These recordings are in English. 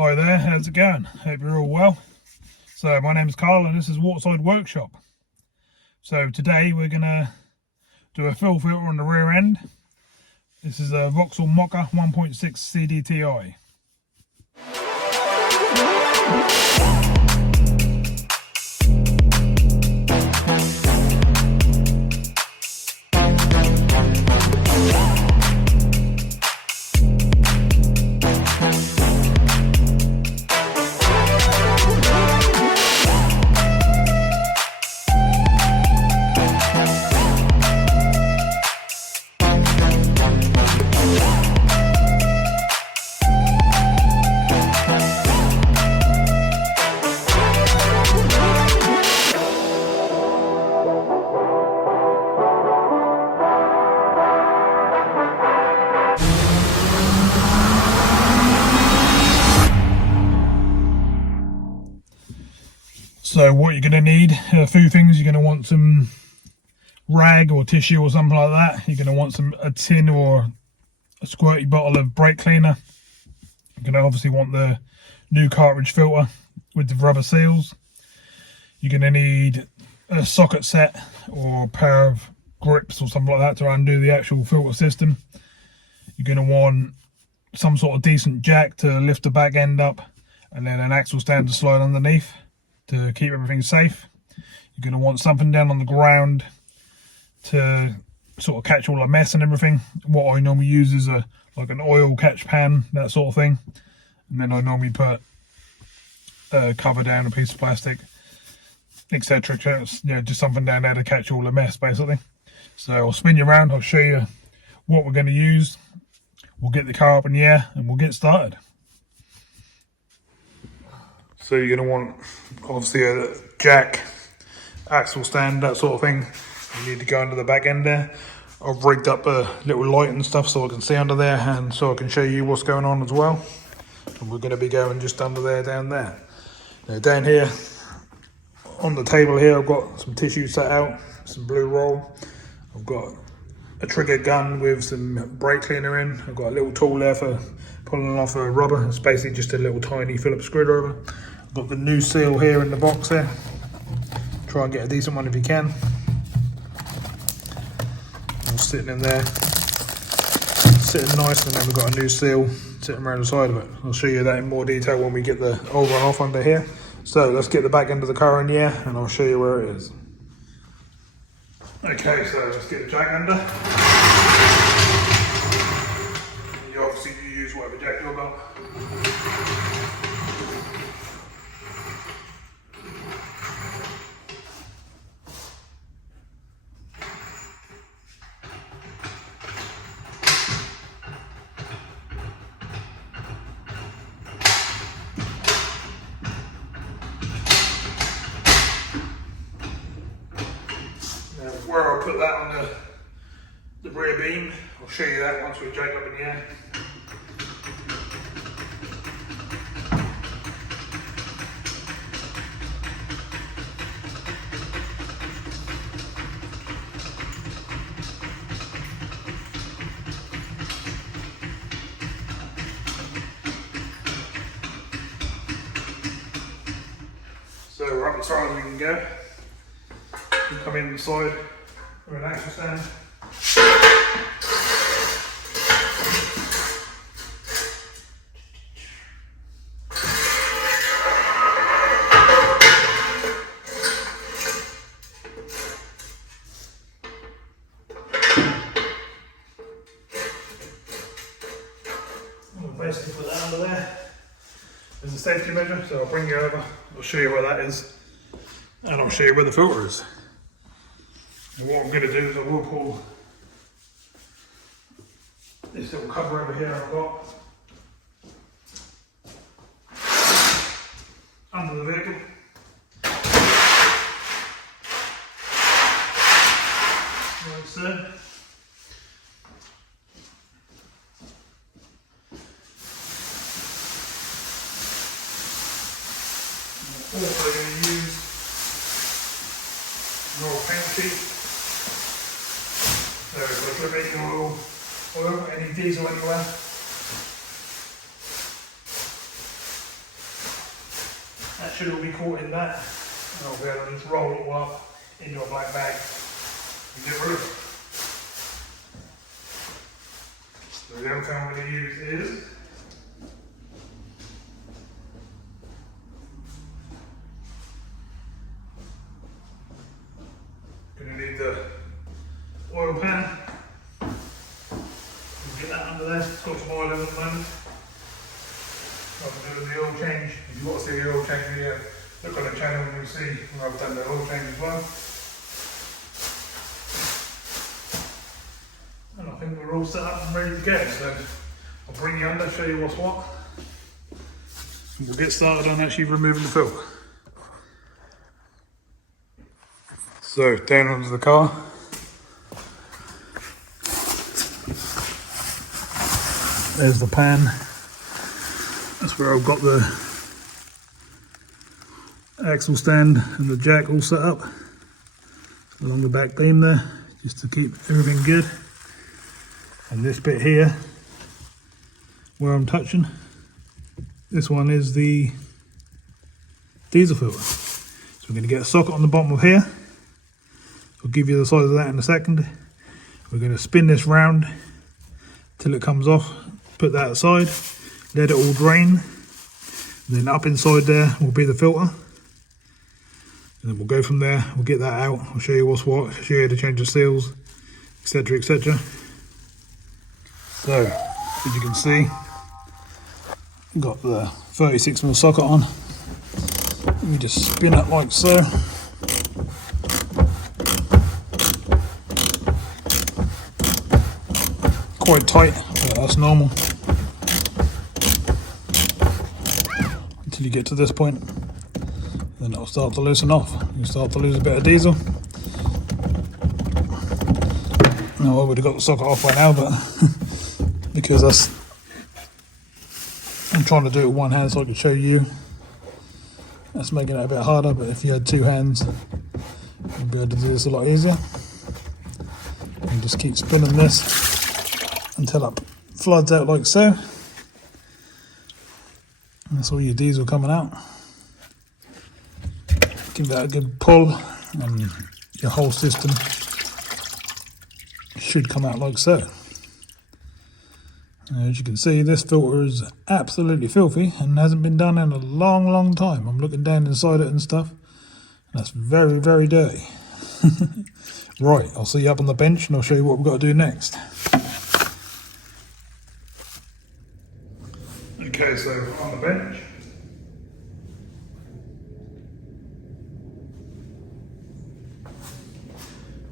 Hi there, how's it going? Hope you're all well. So my name's Carl and this is Waterside Workshop. So today we're going to do a fill filter on the rear end. This is a Vauxhall Mokka 1.6 CDTi. So what you're going to need, a few things. You're going to want some rag or tissue or something like that. You're going to want a tin or a squirty bottle of brake cleaner. You're going to obviously want the new cartridge filter with the rubber seals. You're going to need a socket set or a pair of grips or something like that to undo the actual filter system. You're going to want some sort of decent jack to lift the back end up, and then an axle stand to slide underneath to keep everything safe. You're going to want something down on the ground to sort of catch all the mess and everything. What I normally use is like an oil catch pan, that sort of thing. And then I normally put a cover down, a piece of plastic, etc. Just something down there to catch all the mess, basically. So I'll spin you around, I'll show you what we're going to use. We'll get the car up in the air and we'll get started. So you're going to want obviously a jack, axle stand, that sort of thing. You need to go under the back end there. I've rigged up a little light and stuff so I can see under there and so I can show you what's going on as well. And we're going to be going just under there, down there. Now down here on the table here, I've got some tissue set out, some blue roll. I've got a trigger gun with some brake cleaner in. I've got a little tool there for pulling off a rubber. It's basically just a little tiny Phillips screwdriver. I've got the new seal here in the box here. Try and get a decent one if you can. I'm sitting in there, sitting nice, and then we've got a new seal sitting around the side of it. I'll show you that in more detail when we get the over and off under here. So let's get the back end of the car in the air and I'll show you where it is. Okay, so let's get the jack under. You obviously use whatever jack you've got. Where I'll put that on the rear beam, I'll show you that once we jack up in the air. So we're up as far as we can go. You come in the side with an axle stand. We'll basically put that under there as a safety measure, so I'll bring you over, I'll show you where that is, and I'll show you where the filter is. And what I'm going to do is I will pull this little cover over here I've got under the vehicle. Like so. I'm also going to use raw paint sheet. So we're going to make oil, any diesel anywhere. should all be caught in that. And I'll be able to just roll it all up into a black bag and get rid of it. So the other thing I'm going to use is going to need the oil pan. We'll get that under there. It's got some oil in at the moment. I'll do the oil change. If you want to see the oil change video, look on the channel and you'll see where I've done the oil change as well. And I think we're all set up and ready to go. So I'll bring you under, show you what's what. And we'll get started on actually removing the filter. So down onto the car. There's the pan. That's where I've got the axle stand and the jack all set up along the back beam there, just to keep everything good. And this bit here, where I'm touching, this one is the diesel filter. So we're going to get a socket on the bottom of here. I'll give you the size of that in a second. We're going to spin this round till it comes off, put that aside, let it all drain. Then up inside there will be the filter. And then we'll go from there, we'll get that out, I'll show you what's what, show you how to change the seals, etc, etc. So, as you can see, we've got the 36mm socket on. Let me just spin it like so. Quite tight, but that's normal. Until you get to this point, then it'll start to loosen off. You start to lose a bit of diesel. No, I would have got the socket off by now, but because I'm trying to do it with one hand so I can show you. That's making it a bit harder, but if you had two hands, you'd be able to do this a lot easier. And just keep spinning this until it floods out like so. And that's all your diesel coming out. Give that a good pull and your whole system should come out like so. As you can see, this filter is absolutely filthy and hasn't been done in a long time. I'm looking down inside it and stuff, and that's very dirty. Right, I'll see you up on the bench and I'll show you what we've got to do next. Okay, so on the bench,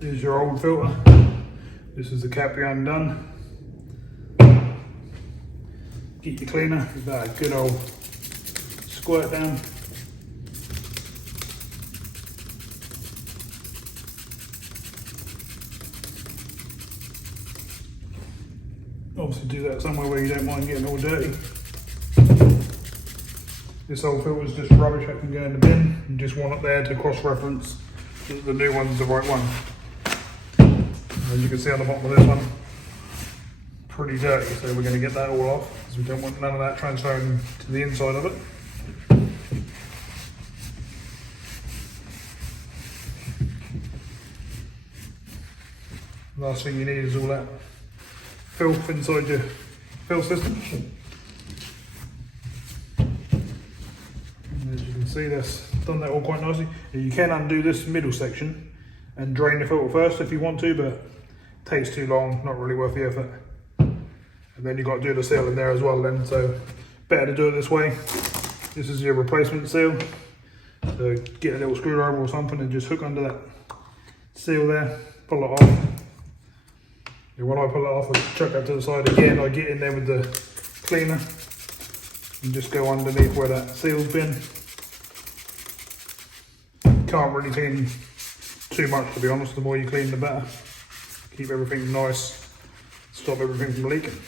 here's your old filter. This is the cap you undone. Get your cleaner, give that a good old squirt down. Obviously do that somewhere where you don't mind getting all dirty. This old filter is just rubbish that can go in the bin. You just want it there to cross-reference that the new one's the right one. As you can see on the bottom of this one, pretty dirty, so we're going to get that all off because we don't want none of that transferring to the inside of it. Last thing you need is all that filth inside your fill system. And as you can see, that's done that all quite nicely. And you can undo this middle section and drain the filter first if you want to, but it takes too long, not really worth the effort. And then you've got to do the seal in there as well then, so better to do it this way. This is your replacement seal. So get a little screwdriver or something and just hook under that seal there, pull it off. And when I pull it off, I chuck that to the side again. I get in there with the cleaner and just go underneath where that seal's been. Can't really clean too much, to be honest. The more you clean, the better. Keep everything nice, stop everything from leaking.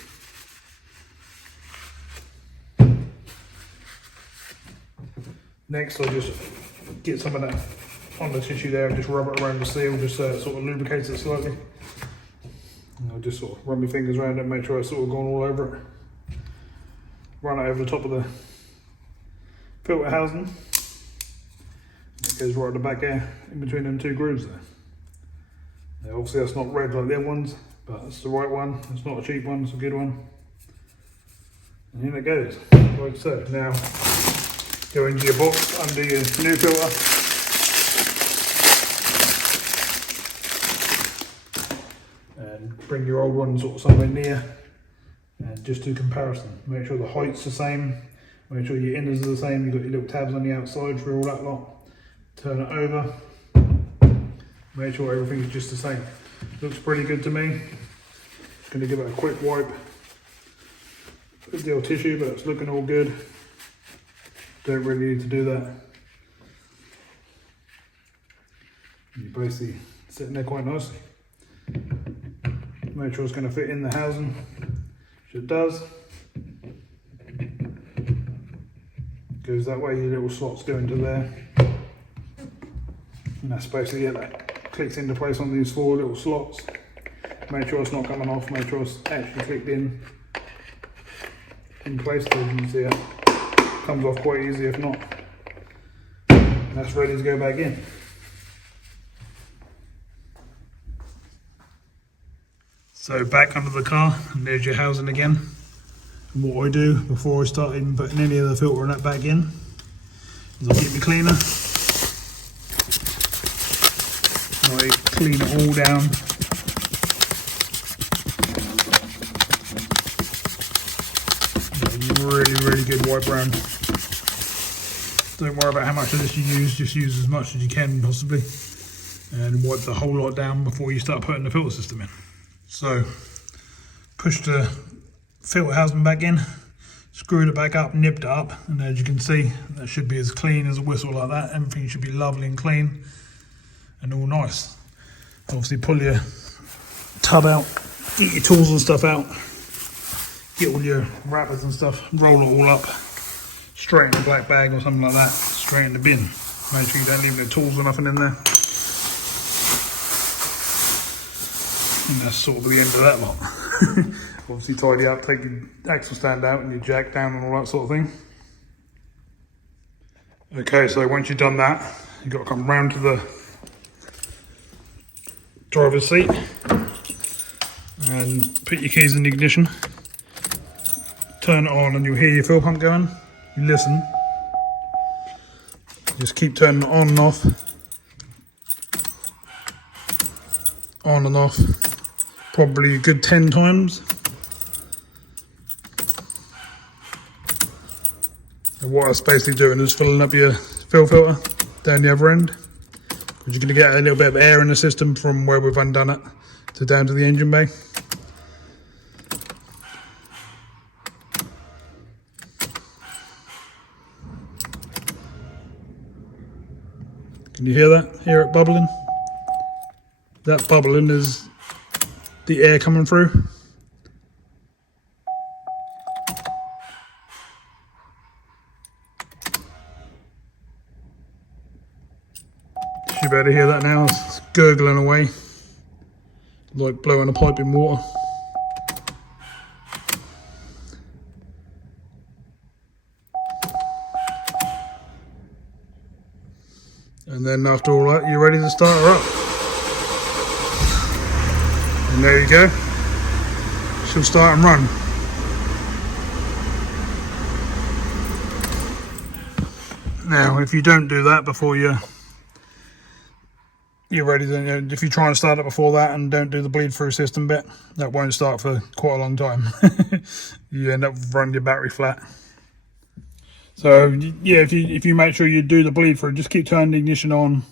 Next, I'll just get some of that on the tissue there and just rub it around the seal, just so it sort of lubricates it slightly. And I'll just sort of run my fingers around it and make sure it's sort of gone all over it. Run it over the top of the filter housing. It goes right at the back there, in between them two grooves there. Now obviously that's not red like the other ones, but it's the right one. It's not a cheap one, it's a good one. And in it goes, like so. Now go into your box under your new filter. And bring your old one sort of somewhere near and just do comparison. Make sure the height's the same, make sure your inners are the same, you've got your little tabs on the outside for all that lot. Turn it over, make sure everything is just the same. Looks pretty good to me. Going to give it a quick wipe with the old tissue, but it's looking all good. Don't really need to do that. You're basically sitting there quite nicely. Make sure it's going to fit in the housing, which it does. Goes that way, your little slots go into there. And that's basically it, that clicks into place on these 4 little slots. Make sure it's not coming off, make sure it's actually clicked in place, so you can see it comes off quite easy if not. And that's ready to go back in. So back under the car, and there's your housing again. And what I do before I start even putting any of the filter and that back in is I get my cleaner. I clean it all down. Really good wipe round. Don't worry about how much of this you use, just use as much as you can possibly. And wipe the whole lot down before you start putting the filter system in. So, push the filter housing back in, screwed it back up, nipped it up, and as you can see, that should be as clean as a whistle like that. Everything should be lovely and clean and all nice. Obviously pull your tub out, get your tools and stuff out, get all your wrappers and stuff, roll it all up, straight in a black bag or something like that, straight in the bin. Make sure you don't leave no tools or nothing in there. And that's sort of the end of that lot. Obviously tidy up, take your axle stand out and your jack down and all that sort of thing. Okay, so once you've done that, you've got to come round to the driver's seat and put your keys in the ignition. Turn it on and you'll hear your fuel pump going. You listen. Just keep turning it on and off. On and off. Probably a good 10 times. And what it's basically doing is filling up your fuel filter down the other end. Because you're going to get a little bit of air in the system from where we've undone it to down to the engine bay. Can you hear that? Hear it bubbling? That bubbling is the air coming through. You better hear that now. It's gurgling away, like blowing a pipe in water. And then after all that, you're ready to start her up. And there you go. She'll start and run. Now, if you don't do that before you're ready, then if you try and start it before that and don't do the bleed through system bit, that won't start for quite a long time. You end up running your battery flat. So yeah, if you make sure you do the bleed through, just keep turning the ignition on,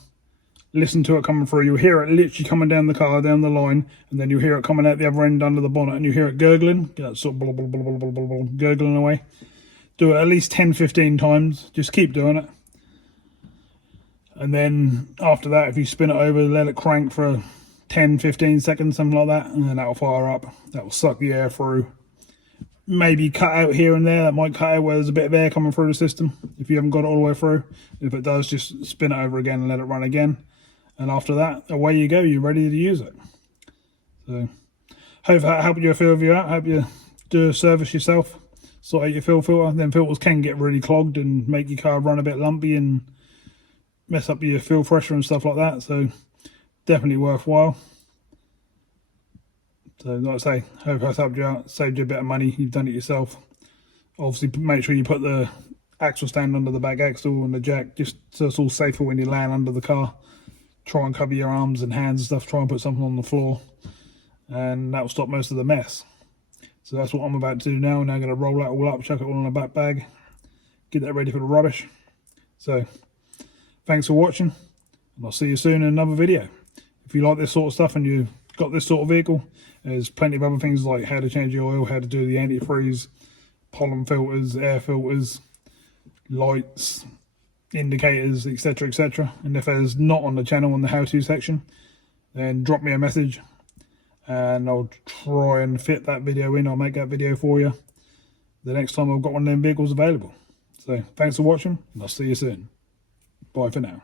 listen to it coming through. You'll hear it literally coming down the car, down the line, and then you'll hear it coming out the other end under the bonnet, and you hear it gurgling, that sort of blah, blah, blah, blah, blah, blah, blah, gurgling away. Do it at least 10-15 times, just keep doing it. And then after that, if you spin it over, let it crank for 10-15 seconds, something like that, and then that'll fire up. That will suck the air through. Maybe cut out here and there, that might cut out where there's a bit of air coming through the system if you haven't got it all the way through. If it does, just spin it over again and let it run again. And after that, away you go, you're ready to use it. So hope that helped you feel you out. Hope you do a service yourself, sort out your fuel filter. Then filters can get really clogged and make your car run a bit lumpy and mess up your fuel pressure and stuff like that. So definitely worthwhile. So like I say, hope I've helped you out, saved you a bit of money. You've done it yourself. Obviously make sure you put the axle stand under the back axle and the jack, just so it's all safer when you land under the car. Try and cover your arms and hands and stuff. Try and put something on the floor, and that will stop most of the mess. So that's what I'm about to do now. Now I'm going to roll that all up, chuck it all in a back bag, get that ready for the rubbish. So thanks for watching, and I'll see you soon in another video. If you like this sort of stuff and you've got this sort of vehicle, there's plenty of other things like how to change the oil, how to do the antifreeze, pollen filters, air filters, lights, indicators, etc, etc. And if there's not on the channel in the how-to section, then drop me a message and I'll try and fit that video in. I'll make that video for you the next time I've got one of them vehicles available. So thanks for watching, and I'll see you soon. Bye for now.